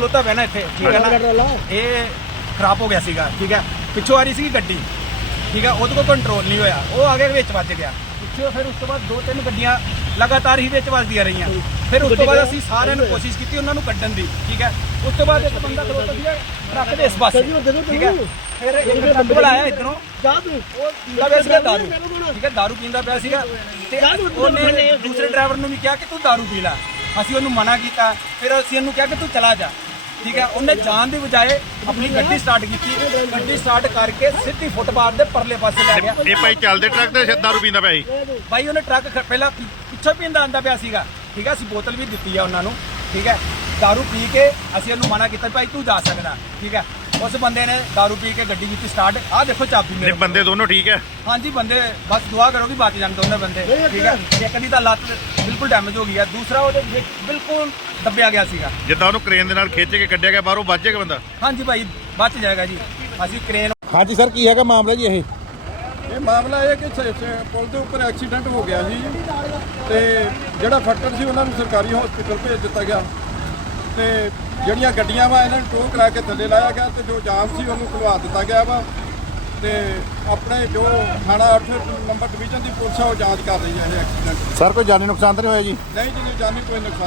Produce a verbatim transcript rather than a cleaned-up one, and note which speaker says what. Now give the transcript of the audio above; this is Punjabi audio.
Speaker 1: ਖਲੋਤਾ ਪਿਆ ਨਾ ਇੱਥੇ, ਠੀਕ ਹੈ ਨਾ, ਇਹ ਖਰਾਬ ਹੋ ਗਿਆ ਸੀਗਾ, ਠੀਕ ਹੈ। ਪਿੱਛੋਂ ਆ ਰਹੀ ਸੀਗੀ ਗੱਡੀ, ਠੀਕ ਹੈ, ਉਹਦੇ ਕੋਲ ਕੰਟਰੋਲ ਨਹੀਂ ਹੋਇਆ, ਉਹ ਆ ਕੇ ਵਿੱਚ ਵੱਜ ਗਿਆ ਪਿੱਛੋਂ। ਫਿਰ ਉਸ ਤੋਂ ਬਾਅਦ ਦੋ ਤਿੰਨ ਗੱਡੀਆਂ ਲਗਾਤਾਰ ਹੀ ਵਿੱਚ ਵੱਜਦੀਆਂ ਰਹੀਆਂ। ਫਿਰ ਉਸ ਤੋਂ ਬਾਅਦ ਅਸੀਂ ਸਾਰਿਆਂ ਨੇ ਕੋਸ਼ਿਸ਼ ਕੀਤੀ ਉਹਨਾਂ ਨੂੰ ਕੱਢਣ ਦੀ, ਠੀਕ ਹੈ। ਉਸ ਤੋਂ ਬਾਅਦ ਇੱਕ ਬੰਦਾ ਖਲੋਤਾ ਸੀਗਾ ਟਰੱਕ ਦੇ ਇਸ ਪਾਸੇ, ਠੀਕ ਹੈ। ਫਿਰ ਇੱਕ ਟਰੱਕ ਵਾਲਾ ਆਇਆ ਇੱਧਰੋਂ, ਉਹ ਪੀਂਦਾ ਪਿਆ ਸੀਗਾ ਦਾਰੂ, ਠੀਕ ਹੈ, ਦਾਰੂ ਪੀਂਦਾ ਪਿਆ ਸੀਗਾ ਤੇ ਉਹਨੇ ਦੂਸਰੇ ਡਰਾਈਵਰ ਨੂੰ ਵੀ ਕਿਹਾ ਕਿ ਤੂੰ ਦਾਰੂ ਪੀ ਲੈ। ਅਸੀਂ ਉਹਨੂੰ ਮਨਾ ਕੀਤਾ, ਫਿਰ ਅਸੀਂ ਉਹਨੂੰ ਕਿਹਾ ਕਿ ਤੂੰ ਚਲਾ ਜਾ, ਠੀਕ ਹੈ। ਉਹਨੇ ਜਾਣ ਦੀ ਬਜਾਏ ਆਪਣੀ ਗੱਡੀ ਸਟਾਰਟ ਕੀਤੀ, ਗੱਡੀ ਸਟਾਰਟ ਕਰਕੇ ਸਿੱਧੀ ਫੁੱਟਪਾਥ ਦੇ ਪਰਲੇ ਪਾਸੇ ਲੈ ਗਿਆ।
Speaker 2: ਇਹ ਭਾਈ ਚੱਲਦੇ ਟਰੱਕ ਤੇ ਦਾਰੂ ਪੀਂਦਾ ਪਿਆ ਸੀ
Speaker 1: ਭਾਈ, ਉਹਨੇ ਟਰੱਕ ਪਹਿਲਾਂ ਪਿੱਛੋਂ ਪੀਂਦਾ ਆਂਦਾ ਪਿਆ ਸੀਗਾ, ਠੀਕ ਹੈ। ਅਸੀਂ ਬੋਤਲ ਵੀ ਦਿੱਤੀ ਆ ਉਹਨਾਂ ਨੂੰ, ਠੀਕ ਹੈ। ਦਾਰੂ ਪੀ ਕੇ ਅਸੀਂ ਉਹਨੂੰ ਮਨਾ ਕੀਤਾ ਭਾਈ ਤੂੰ ਜਾ ਸਕਦਾ, ਠੀਕ ਹੈ। ਉਸ ਬੰਦੇ ਨੇ ਦਾਰੂ ਪੀ ਕੇ ਗੱਡੀ ਕੀਤੀ ਸਟਾਰਟ। ਆਹ ਦੇਖੋ ਚਾਬੀ ਮੇਰੇ
Speaker 2: ਬੰਦੇ ਦੋਨੋਂ ਠੀਕ ਹੈ?
Speaker 1: ਹਾਂਜੀ, ਬੰਦੇ ਬਸ ਦੁਆ ਕਰੋ ਕਿ ਬਾਕੀ ਜਾਣ ਦੋਨੇ ਬੰਦੇ, ਠੀਕ ਹੈ। ਇੱਕ ਦੀ ਤਾਂ ਲੱਤ ਬਿਲਕੁਲ ਡੈਮੇਜ ਹੋ ਗਈ ਹੈ, ਦੂਸਰਾ ਉਹਦੇ ਵਿੱਚ ਬਿਲਕੁਲ ਦੱਬਿਆ ਗਿਆ ਸੀਗਾ।
Speaker 2: ਜਿੱਦਾਂ ਉਹਨੂੰ ਕ੍ਰੇਨ ਦੇ ਨਾਲ ਖਿੱਚ ਕੇ ਕੱਢਿਆ ਗਿਆ ਬਾਹਰੋਂ, ਬਚ ਜਾਏਗਾ ਬੰਦਾ?
Speaker 1: ਹਾਂਜੀ ਭਾਈ, ਬਚ ਜਾਏਗਾ ਜੀ। ਅਸੀਂ ਕ੍ਰੇਨ।
Speaker 2: ਹਾਂਜੀ ਸਰ, ਕੀ ਹੈਗਾ ਮਾਮਲਾ ਜੀ? ਇਹ
Speaker 3: ਇਹ ਮਾਮਲਾ ਇਹ ਕਿ ਪੁਲ ਦੇ ਉੱਪਰ ਐਕਸੀਡੈਂਟ ਹੋ ਗਿਆ ਸੀ ਤੇ ਜਿਹੜਾ ਫੱਟੜ ਸੀ ਉਹਨਾਂ ਨੂੰ ਸਰਕਾਰੀ ਹਸਪੀਟਲ ਭੇਜ ਦਿੱਤਾ ਗਿਆ ਤੇ ਜਿਹੜੀਆਂ ਗੱਡੀਆਂ ਵਾ ਇਹਨਾਂ ਨੂੰ ਟੋਹ ਕਰਾ ਕੇ ਥੱਲੇ ਲਾਇਆ ਗਿਆ ਤੇ ਜੋ ਜਾਮ ਸੀ ਉਹਨੂੰ ਖੁਲਵਾ ਦਿੱਤਾ ਗਿਆ ਵਾ ਤੇ ਆਪਣੇ ਜੋ ਥਾਣਾ ਅੱਠ ਨੰਬਰ ਡਿਵੀਜ਼ਨ ਦੀ ਪੁਲਿਸ ਆ ਉਹ ਜਾਂਚ ਕਰ ਰਹੀ ਹੈ ਇਹ ਐਕਸੀਡੈਂਟ।
Speaker 2: ਸਰ ਕੋਈ ਜਾਨੀ ਨੁਕਸਾਨ ਤਾਂ ਨਹੀਂ ਹੋਇਆ ਜੀ?
Speaker 3: ਨਹੀਂ ਜੀ, ਜਾਨੀ ਕੋਈ ਨੁਕਸਾਨ